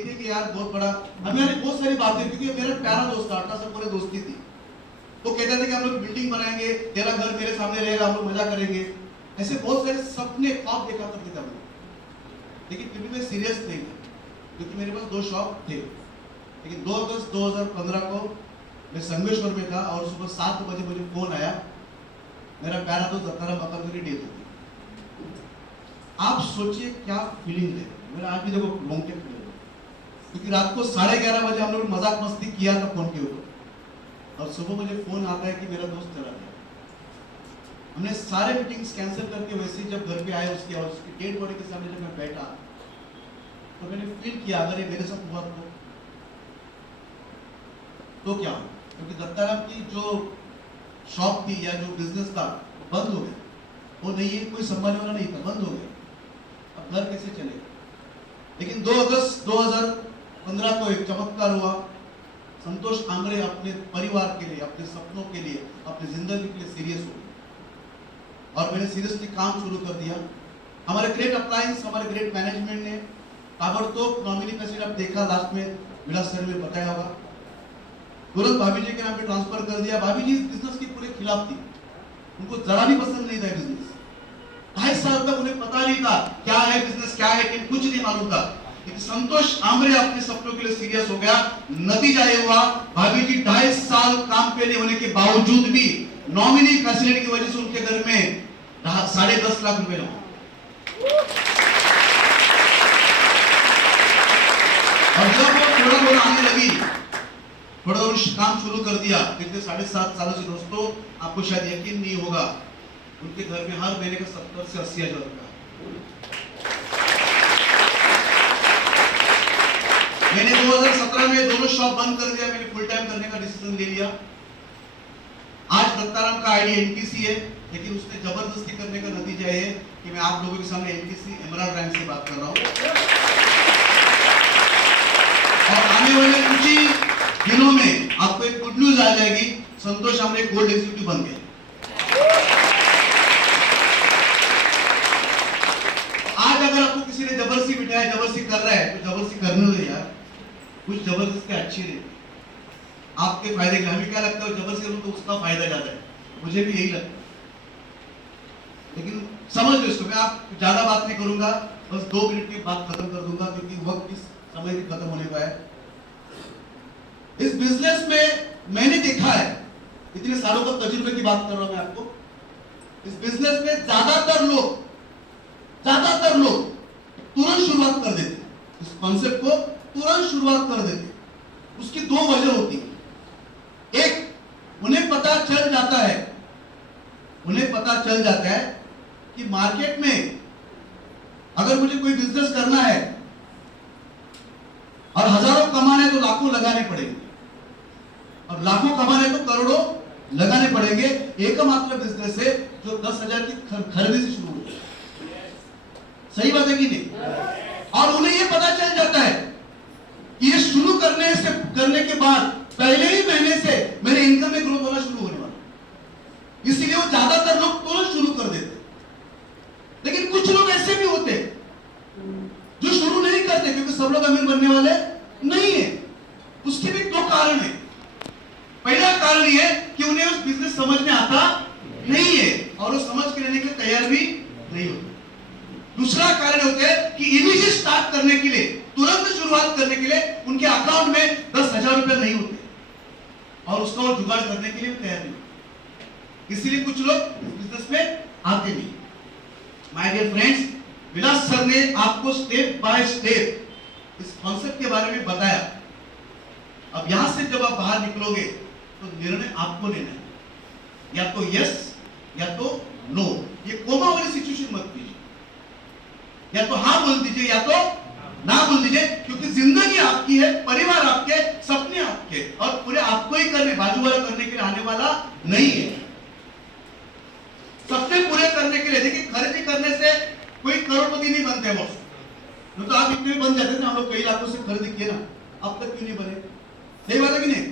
देखेंगे यार बहुत बड़ा, हमारे बहुत सारी बातें, क्योंकि मेरा प्यारा दोस्त था, 18 साल पूरे दोस्ती थी। तो कहते थे कि हम लोग बिल्डिंग बनाएंगे, तेरा घर मेरे सामने रहेगा, हम लोग मजा करेंगे, ऐसे बहुत सारे सपने ख्वाब देखा करते थे हम लोग। लेकिन फिर भी मैं सीरियस नहीं था, क्योंकि मेरे पास 2 शॉप थे। लेकिन 2 अगस्त 2015 को मैं संगमेश्वर में था और सुबह 7 बजे मुझे फोन आया, मेरा प्यारा दोस्त दत्ताराम बापा की डेथ हो गई। आप सोचिए क्या फीलिंग है, मेरा आज भी देखो रोंगटे खड़े हो, क्योंकि रात को 11:30 बजे हम लोग मजाक मस्ती किया था फोन के ऊपर, और सुबह मुझे फोन आता है कि मेरा दोस्त चला गया। हमने सारे मीटिंग्स कैंसिल करके वैसे ही जब घर पे आए उसकी, और उसकी डेड बॉडी के सामने जब मैं बैठा तो मैंने फील किया अगर ये मेरे साथ हुआ तो क्या हो, क्योंकि दत्ताराम की जो शॉप थी या जो बिजनेस था बंद हो गया, वो नहीं है, कोई संभालने वाला नहीं था, बंद हो गया। अब घर कैसे चलेगा। लेकिन 2 अगस्त 2015 को एक चमत्कार हुआ, संतोष आंगड़े अपने परिवार के लिए, अपने सपनों के लिए, अपनी जिंदगी के लिए सीरियस हो गए और मैंने सीरियसली काम शुरू कर दिया। हमारे ग्रेट अप्लायंस, हमारे ग्रेट मैनेजमेंट ने ताबड़तोड़ नॉमिनी प्रेसिडेंट, आप देखा लास्ट में विलास सर ने बताया होगा, तुरंत भाभी जी के नाम पे ट्रांसफर कर दिया। भाभी जी इस बिजनेस के पूरे खिलाफ थी, उनको जरा भी पसंद नहीं था बिजनेस। 2.5 साल तक उन्हें पता नहीं था क्या है बिजनेस, क्या है कि कुछ नहीं मालूम था। लेकिन संतोष आंबरे अपने सपनों के लिए सीरियस हो गया। नतीजा ये हुआ, भाभी जी 2.5 साल काम पे नहीं होने के बावजूद भी नॉमिनी प्रेसिडेंट की वजह से उनके घर में 10.5 लाख रुपए लगा। और जब वो थोड़ा थोड़ा आने लगी, थोड़ा थोड़ा काम शुरू कर दिया, पिछले 7.5 सालों से दोस्तों आपको शायद यकीन नहीं होगा, उनके घर में हर महीने का 70 से 80 हजार रुपया। मैंने 2017 में दोनों शॉप बंद कर दिया, मैंने फुल टाइम करने का डिसीजन ले लिया। आज दत्ताराम का आईडी एनटीसी है, लेकिन उसने जबरदस्ती करने का नतीजा है कि मैं आप लोगों के सामने एनटीसी एमराल्ड रैंक से बात कर रहा हूं। और आने वाले कुछ ही दिनों में आपको एक गुड न्यूज आ जाएगी, संतोष आंबरे गोल्ड एग्जीक्यूटिव बन गए। आज अगर आपको किसी ने जबरदस्ती बिठाया, जबरदस्ती कर रहा है, तो जबरदस्ती करने दो यार, कुछ जबरदस्ती अच्छी नहीं, आपके फायदे के लिए। हमें क्या लगता है जबरदस्ती करूं तो उसका फायदा ज्यादा है, मुझे भी यही लगता है। लेकिन समझ लो इसको, मैं आप ज्यादा बात नहीं करूंगा, बस 2 मिनट की बात खत्म कर दूंगा, क्योंकि वक्त इस समय भी खत्म होने का है। इस बिजनेस में मैंने देखा है, इतने सालों का तजुर्बे की बात कर रहा हूं मैं आपको, इस बिजनेस में ज्यादातर लोग तुरंत शुरुआत कर देते, इस कॉन्सेप्ट को तुरंत शुरुआत कर देते। उसकी 2 वजह होती है। एक, उन्हें पता चल जाता है कि मार्केट में अगर मुझे कोई बिजनेस करना है और हजारों कमाने तो लाखों लगाने पड़ेंगे, और लाखों कमाने तो करोड़ों लगाने पड़ेंगे। एकमात्र बिजनेस है जो 10,000 की खरीदी से शुरू होती है। सही बात है कि नहीं? और उन्हें यह पता चल जाता है कि ये शुरू करने के बाद पहले ही महीने से मेरे इनकम में ग्रोथ होना शुरू होने वाला, इसलिए वो ज्यादातर लोग तुरंत शुरू कर देते। लेकिन कुछ लोग ऐसे भी होते जो शुरू नहीं करते, क्योंकि सब लोग अमीर बनने वाले नहीं है। उसके भी 2 कारण है। पहला कारण यह है कि उन्हें उस बिजनेस समझने आता नहीं है और वो समझ के लेने के लिए तैयार भी नहीं होते। दूसरा कारण होता है कि इमीडिएट स्टार्ट करने के लिए, तुरंत शुरुआत करने के लिए उनके अकाउंट में 10,000 रुपए नहीं होते और उसका वो जुगाड़ करने के लिए तैयार नहीं होते, इसीलिए कुछ लोग बिजनेस में आते नहीं। My dear friends, Vilas sir ने आपको स्टेप बाय स्टेप इस कॉन्सेप्ट के बारे में बताया। अब यहां से जब आप बाहर निकलोगे तो निर्णय आपको लेना है, या तो यस या तो नो। ये कोमा वाली सिचुएशन मत कीजिए, या तो हाँ बोल दीजिए या तो ना बोल दीजिए, क्योंकि जिंदगी आपकी है, परिवार आपके, सपने आपके, और पूरे आपको ही करने, बाजू वाला करने के लिए आने वाला नहीं है। सपने पूरे करने के लिए, देखिए खरीदी करने से कोई करोड़पति नहीं बनते बॉस, तो आप इतने बन जाते ना। हम लोग कई लाखों से खरीदी किए ना, अब तक क्यों नहीं बने? सही बात है कि नहीं?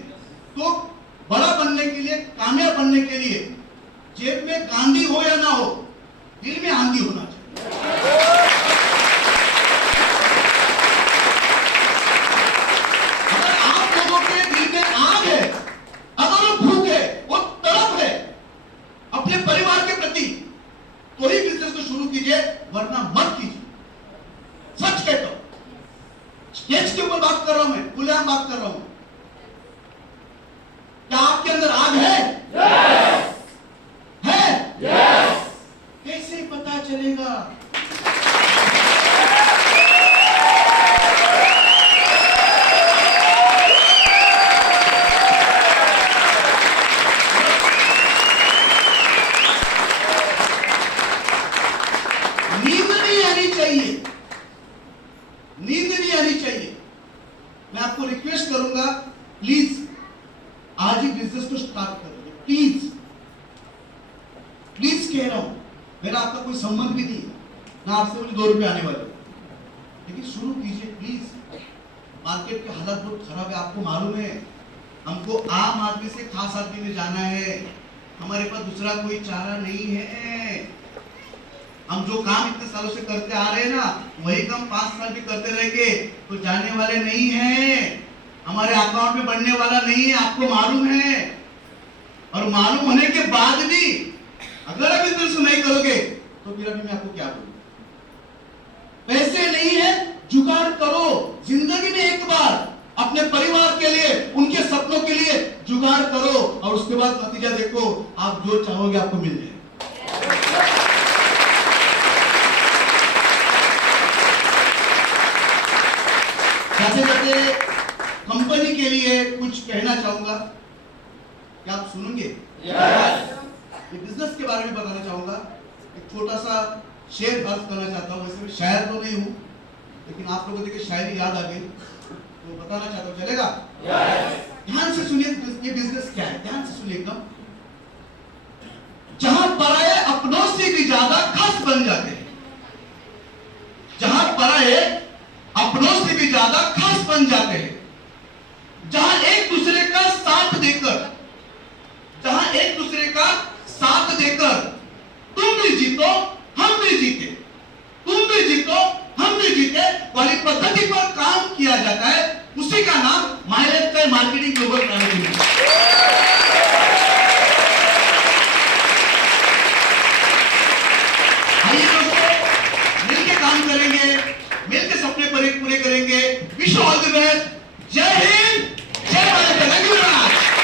तो बड़ा बनने के लिए, कामयाब बनने के लिए, जेब में गांधी हो या ना हो, दिल में आंधी होना चाहिए। स्टेज के ऊपर बात कर रहा हूं, मैं खुलेआम बात कर रहा हूं। क्या आपके अंदर आग है? यस है? यस कैसे पता चलेगा? नींद नहीं आनी चाहिए, नींद नहीं आनी चाहिए। मैं आपको रिक्वेस्ट करूंगा, प्लीज आज ही बिजनेस को स्टार्ट करिए, प्लीज प्लीज कह रहा हूं। मेरा आपका कोई संबंध भी नहीं है, ना आपसे मुझे 2 रुपए आने वाले, लेकिन शुरू कीजिए प्लीज। मार्केट के हालात बहुत खराब है, आपको मालूम है। हमको आम आदमी से खास आदमी में जाना है, हमारे पास दूसरा कोई चारा नहीं है। हम जो काम इतने सालों से करते आ रहे हैं ना, वही काम 5 साल भी करते रहेंगे तो जाने वाले नहीं है, हमारे अकाउंट में बढ़ने वाला नहीं है, आपको मालूम है। और मालूम होने के बाद भी अगर आप बिजनेस नहीं करोगे तो फिर अभी मैं आपको क्या बोलूं? पैसे नहीं है, जुगाड़ करो। जिंदगी में एक बार अपने परिवार के लिए, उनके सपनों के लिए जुगाड़ करो, और उसके बाद नतीजा देखो, आप जो चाहोगे आपको मिल जाएगा। जाते जाते कंपनी के लिए कुछ कहना चाहूंगा, क्या आप सुनेंगे? यस ये बिजनेस के बारे में बताना चाहूंगा। एक छोटा सा शेर अर्ज करना चाहता हूँ। वैसे मैं शायर तो नहीं हूँ, लेकिन आप लोगों को देखिए शायरी याद आ गई तो बताना चाहता हूँ, चलेगा? यस ध्यान से सुनिए, ये बिजनेस क्या है, ध्यान से सुनिए एकदम। जहां पराये अपनों से भी ज्यादा खास बन जाते हैं, जहां पराये अपनों से भी ज्यादा खास बन जाते हैं, जहां एक दूसरे का साथ देकर, जहां एक दूसरे का साथ देकर तुम भी जीतो हम भी जीते, तुम भी जीतो हम भी जीते वाली पद्धति पर काम किया जाता है, उसी का नाम mileage marketing global private limited.